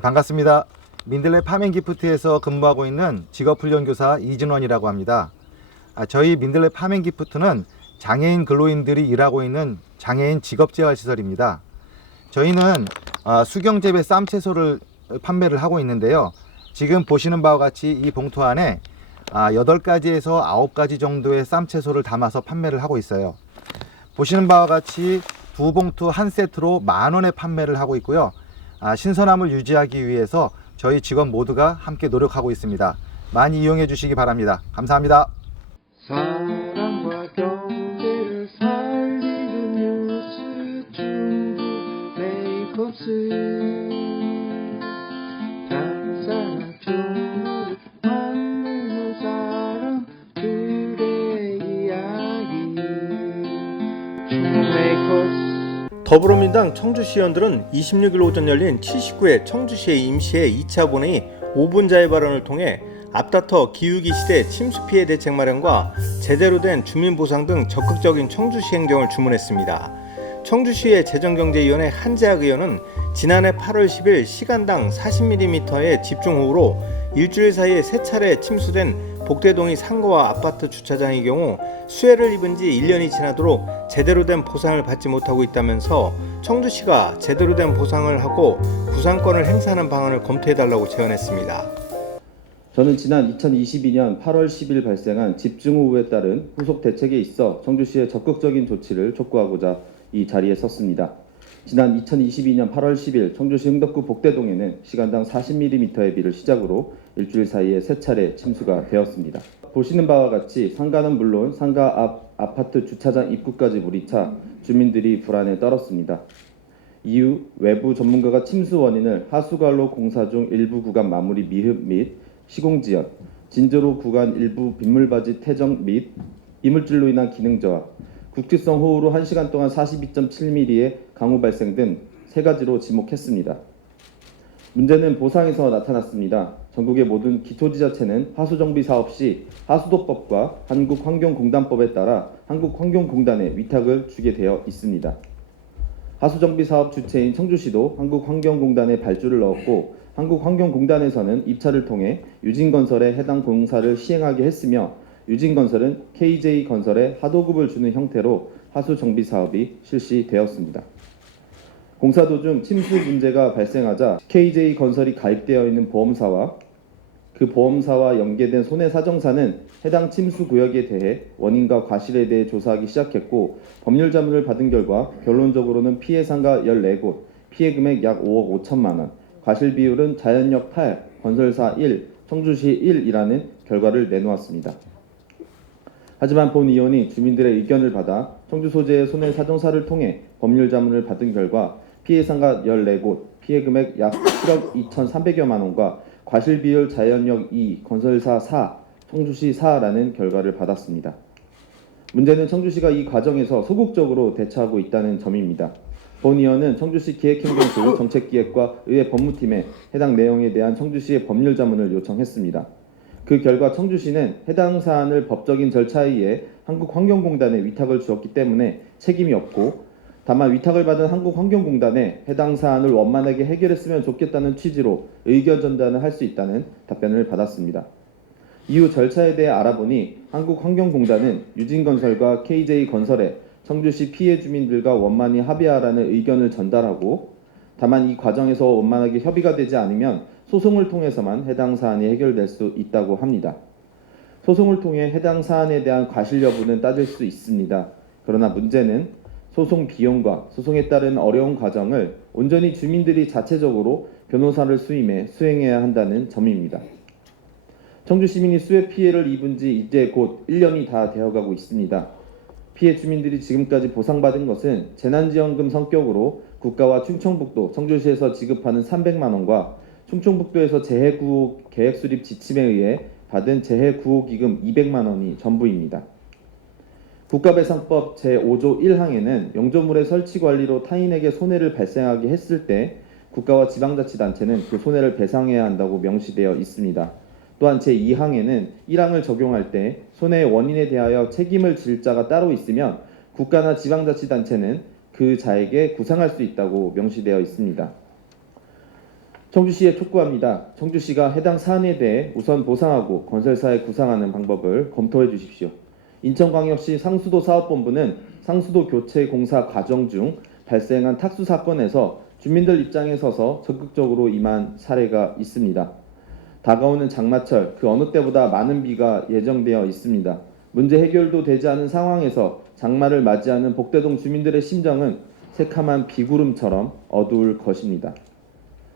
반갑습니다. 민들레 파밍기프트에서 근무하고 있는 직업훈련교사 이진원이라고 합니다. 저희 민들레 파밍기프트는 장애인 근로인들이 일하고 있는 장애인 직업재활시설입니다. 저희는 수경재배 쌈채소를 판매를 하고 있는데요. 지금 보시는 바와 같이 이 봉투 안에 8가지에서 9가지 정도의 쌈채소를 담아서 판매를 하고 있어요. 보시는 바와 같이 두 봉투 한 세트로 10,000원에 판매를 하고 있고요. 신선함을 유지하기 위해서 저희 직원 모두가 함께 노력하고 있습니다. 많이 이용해 주시기 바랍니다. 감사합니다. 사랑과 경제를 살리는 뉴스 중국 메이커스 단사나 중국을 만드는 사람들의 이야기 중국 메이커스. 더불어민주당 청주시의원들은 26일 오전 열린 79회 청주시의 임시회 2차 본회의 5분자의 발언을 통해 앞다퉈 기후위기 시대 침수 피해 대책 마련과 제대로 된 주민보상 등 적극적인 청주시 행정을 주문했습니다. 청주시의 재정경제위원회 한재학 의원은 지난해 8월 10일 시간당 40mm의 집중호우로 일주일 사이에 3차례 침수된 복대동의 상가와 아파트 주차장의 경우 수해를 입은 지 1년이 지나도록 제대로 된 보상을 받지 못하고 있다면서 청주시가 제대로 된 보상을 하고 구상권을 행사하는 방안을 검토해달라고 제안했습니다. 저는 지난 2022년 8월 10일 발생한 집중호우에 따른 후속 대책에 있어 청주시의 적극적인 조치를 촉구하고자 이 자리에 섰습니다. 지난 2022년 8월 10일 청주시 흥덕구 복대동에는 시간당 40mm의 비를 시작으로 일주일 사이에 3차례 침수가 되었습니다. 보시는 바와 같이 상가는 물론 상가 앞 아파트 주차장 입구까지 물이 차 주민들이 불안에 떨었습니다. 이후 외부 전문가가 침수 원인을 하수관로 공사 중 일부 구간 마무리 미흡 및 시공지연, 진저로 구간 일부 빗물바지 태정 및 이물질로 인한 기능 저하, 국지성 호우로 1시간 동안 42.7mm의 강우 발생 등 3가지로 지목했습니다. 문제는 보상에서 나타났습니다. 전국의 모든 기초지자체는 하수정비 사업 시 하수도법과 한국환경공단법에 따라 한국환경공단에 위탁을 주게 되어 있습니다. 하수정비 사업 주체인 청주시도 한국환경공단에 발주를 넣었고 한국환경공단에서는 입찰을 통해 유진건설에 해당 공사를 시행하게 했으며 유진건설은 KJ건설에 하도급을 주는 형태로 하수정비 사업이 실시되었습니다. 공사 도중 침수 문제가 발생하자 KJ건설이 가입되어 있는 보험사와 그 보험사와 연계된 손해사정사는 해당 침수 구역에 대해 원인과 과실에 대해 조사하기 시작했고 법률 자문을 받은 결과 결론적으로는 피해 상가 14곳, 피해 금액 약 5억 5천만 원, 과실 비율은 자연역 8, 건설사 1, 청주시 1이라는 결과를 내놓았습니다. 하지만 본 의원이 주민들의 의견을 받아 청주 소재의 손해사정사를 통해 법률 자문을 받은 결과 피해 상가 14곳, 피해 금액 약 7억 2,300여만 원과 과실 비율 자연역 2, 건설사 4, 청주시 4라는 결과를 받았습니다. 문제는 청주시가 이 과정에서 소극적으로 대처하고 있다는 점입니다. 본 의원은 청주시 기획행정실 정책기획과 의회 법무팀에 해당 내용에 대한 청주시의 법률 자문을 요청했습니다. 그 결과 청주시는 해당 사안을 법적인 절차에 의해 한국환경공단에 위탁을 주었기 때문에 책임이 없고 다만 위탁을 받은 한국환경공단에 해당 사안을 원만하게 해결했으면 좋겠다는 취지로 의견 전달을 할 수 있다는 답변을 받았습니다. 이후 절차에 대해 알아보니 한국환경공단은 유진건설과 KJ건설에 청주시 피해 주민들과 원만히 합의하라는 의견을 전달하고 다만 이 과정에서 원만하게 협의가 되지 않으면 소송을 통해서만 해당 사안이 해결될 수 있다고 합니다. 소송을 통해 해당 사안에 대한 과실 여부는 따질 수 있습니다. 그러나 문제는 소송 비용과 소송에 따른 어려운 과정을 온전히 주민들이 자체적으로 변호사를 수임해 수행해야 한다는 점입니다. 청주 시민이 수해 피해를 입은 지 이제 곧 1년이 다 되어가고 있습니다. 피해 주민들이 지금까지 보상받은 것은 재난지원금 성격으로 국가와 충청북도, 청주시에서 지급하는 300만 원과 충청북도에서 재해구호 계획수립 지침에 의해 받은 재해구호기금 200만 원이 전부입니다. 국가배상법 제5조 1항에는 용조물의 설치 관리로 타인에게 손해를 발생하게 했을 때 국가와 지방자치단체는 그 손해를 배상해야 한다고 명시되어 있습니다. 또한 제2항에는 1항을 적용할 때 손해의 원인에 대하여 책임을 질 자가 따로 있으면 국가나 지방자치단체는 그 자에게 구상할 수 있다고 명시되어 있습니다. 청주시에 촉구합니다. 청주시가 해당 사안에 대해 우선 보상하고 건설사에 구상하는 방법을 검토해 주십시오. 인천광역시 상수도 사업본부는 상수도 교체 공사 과정 중 발생한 탁수 사건에서 주민들 입장에 서서 적극적으로 임한 사례가 있습니다. 다가오는 장마철 그 어느 때보다 많은 비가 예정되어 있습니다. 문제 해결도 되지 않은 상황에서 장마를 맞이하는 복대동 주민들의 심정은 새카만 비구름처럼 어두울 것입니다.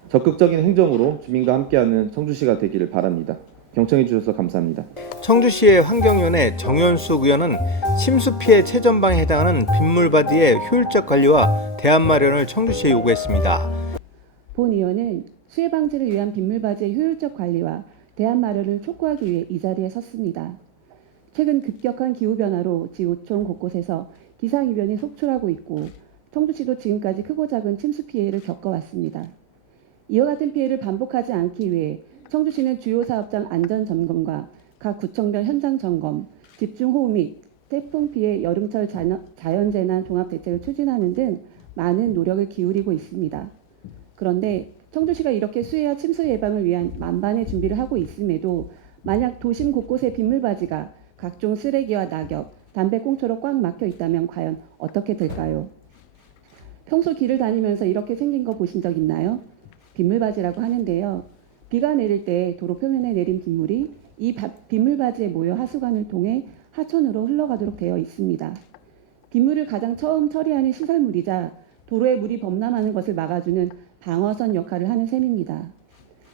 적극적인 행정으로 주민과 함께하는 청주시가 되기를 바랍니다. 경청해 주셔서 감사합니다. 청주시의 환경위원회 정현숙 의원은 침수 피해 최전방에 해당하는 빗물바디의 효율적 관리와 대안 마련을 청주시에 요구했습니다. 본 의원은 수해 방지를 위한 빗물바지의 효율적 관리와 대안 마련을 촉구하기 위해 이 자리에 섰습니다. 최근 급격한 기후변화로 지구촌 곳곳에서 기상이변이 속출하고 있고 청주시도 지금까지 크고 작은 침수 피해를 겪어왔습니다. 이와 같은 피해를 반복하지 않기 위해 청주시는 주요 사업장 안전 점검과 각 구청별 현장 점검, 집중호우 및 태풍 피해 여름철 자연재난 종합대책을 추진하는 등 많은 노력을 기울이고 있습니다. 그런데 청주시가 이렇게 수해와 침수 예방을 위한 만반의 준비를 하고 있음에도 만약 도심 곳곳에 빗물바지가 각종 쓰레기와 낙엽, 담배꽁초로 꽉 막혀 있다면 과연 어떻게 될까요? 평소 길을 다니면서 이렇게 생긴 거 보신 적 있나요? 빗물바지라고 하는데요. 비가 내릴 때 도로 표면에 내린 빗물이 이 빗물바지에 모여 하수관을 통해 하천으로 흘러가도록 되어 있습니다. 빗물을 가장 처음 처리하는 시설물이자 도로에 물이 범람하는 것을 막아주는 방어선 역할을 하는 셈입니다.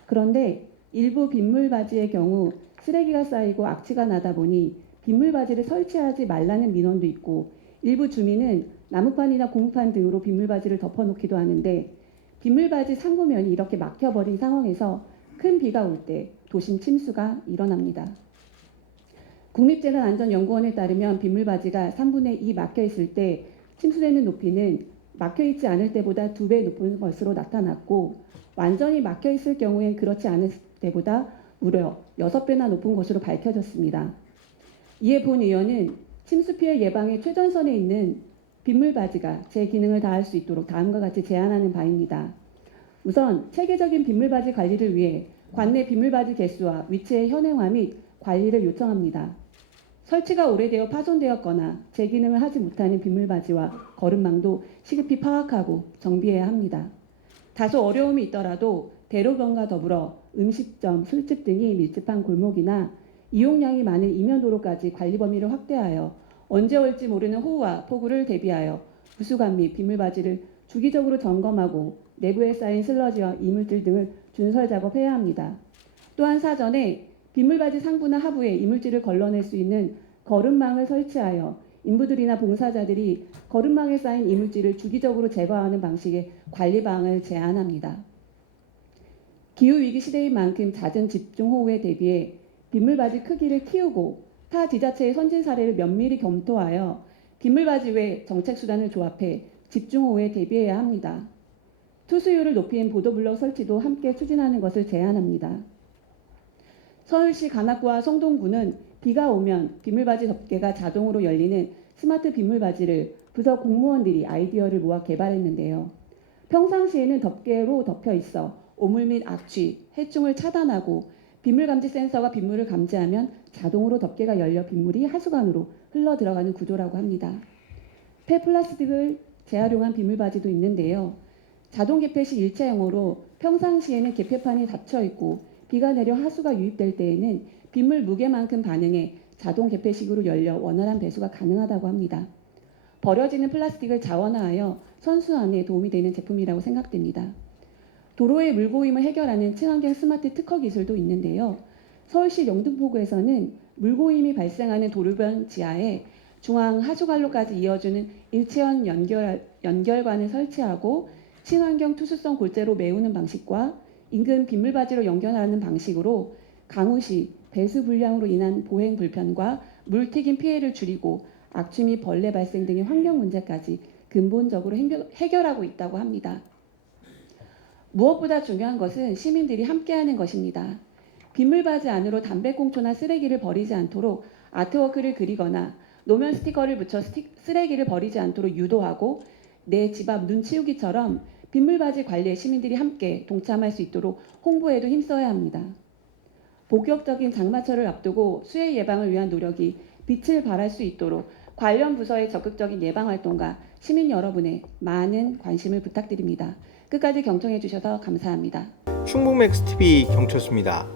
그런데 일부 빗물바지의 경우 쓰레기가 쌓이고 악취가 나다 보니 빗물바지를 설치하지 말라는 민원도 있고 일부 주민은 나무판이나 고무판 등으로 빗물바지를 덮어놓기도 하는데 빗물바지 상부면이 이렇게 막혀버린 상황에서 큰 비가 올 때 도심 침수가 일어납니다. 국립재난안전연구원에 따르면 빗물바지가 3분의 2 막혀있을 때 침수되는 높이는 막혀있지 않을 때보다 2배 높은 것으로 나타났고 완전히 막혀있을 경우엔 그렇지 않을 때보다 무려 6배나 높은 것으로 밝혀졌습니다. 이에 본 의원은 침수 피해 예방의 최전선에 있는 빗물바지가 제 기능을 다할 수 있도록 다음과 같이 제안하는 바입니다. 우선 체계적인 빗물바지 관리를 위해 관내 빗물바지 개수와 위치의 현행화 및 관리를 요청합니다. 설치가 오래되어 파손되었거나 제 기능을 하지 못하는 빗물바지와 거름망도 시급히 파악하고 정비해야 합니다. 다소 어려움이 있더라도 대로변과 더불어 음식점, 술집 등이 밀집한 골목이나 이용량이 많은 이면도로까지 관리 범위를 확대하여 언제 올지 모르는 호우와 폭우를 대비하여 부수관 및 빗물바지를 주기적으로 점검하고 내부에 쌓인 슬러지와 이물질 등을 준설 작업해야 합니다. 또한 사전에 빗물바지 상부나 하부에 이물질을 걸러낼 수 있는 거름망을 설치하여 인부들이나 봉사자들이 거름망에 쌓인 이물질을 주기적으로 제거하는 방식의 관리 방안을 제안합니다. 기후위기 시대인 만큼 잦은 집중호우에 대비해 빗물바지 크기를 키우고 타 지자체의 선진 사례를 면밀히 검토하여 빗물바지 외 정책수단을 조합해 집중호우에 대비해야 합니다. 투수율을 높인 보도블럭 설치도 함께 추진하는 것을 제안합니다. 서울시 관악구와 성동구는 비가 오면 빗물바지 덮개가 자동으로 열리는 스마트 빗물바지를 부서 공무원들이 아이디어를 모아 개발했는데요. 평상시에는 덮개로 덮여 있어 오물 및 악취, 해충을 차단하고 빗물 감지 센서가 빗물을 감지하면 자동으로 덮개가 열려 빗물이 하수관으로 흘러 들어가는 구조라고 합니다. 폐플라스틱을 재활용한 빗물바지도 있는데요. 자동 개폐 시 일체형으로 평상시에는 개폐판이 닫혀 있고 비가 내려 하수가 유입될 때에는 빗물 무게만큼 반응해 자동 개폐식으로 열려 원활한 배수가 가능하다고 합니다. 버려지는 플라스틱을 자원화하여 선순환에 도움이 되는 제품이라고 생각됩니다. 도로의 물고임을 해결하는 친환경 스마트 특허 기술도 있는데요. 서울시 영등포구에서는 물고임이 발생하는 도로변 지하에 중앙 하수관로까지 이어주는 일체형 연결관을 설치하고 친환경 투수성 골재로 메우는 방식과 인근 빗물바지로 연결하는 방식으로 강우 시 배수 불량으로 인한 보행 불편과 물튀김 피해를 줄이고 악취 및 벌레 발생 등의 환경 문제까지 근본적으로 해결하고 있다고 합니다. 무엇보다 중요한 것은 시민들이 함께하는 것입니다. 빗물바지 안으로 담배꽁초나 쓰레기를 버리지 않도록 아트워크를 그리거나 노면 스티커를 붙여 쓰레기를 버리지 않도록 유도하고 내 집 앞 눈 치우기처럼 빗물바지 관리에 시민들이 함께 동참할 수 있도록 홍보에도 힘써야 합니다. 본격적인 장마철을 앞두고 수해 예방을 위한 노력이 빛을 발할 수 있도록 관련 부서의 적극적인 예방 활동과 시민 여러분의 많은 관심을 부탁드립니다. 끝까지 경청해 주셔서 감사합니다. 충북맥스TV 경철수입니다.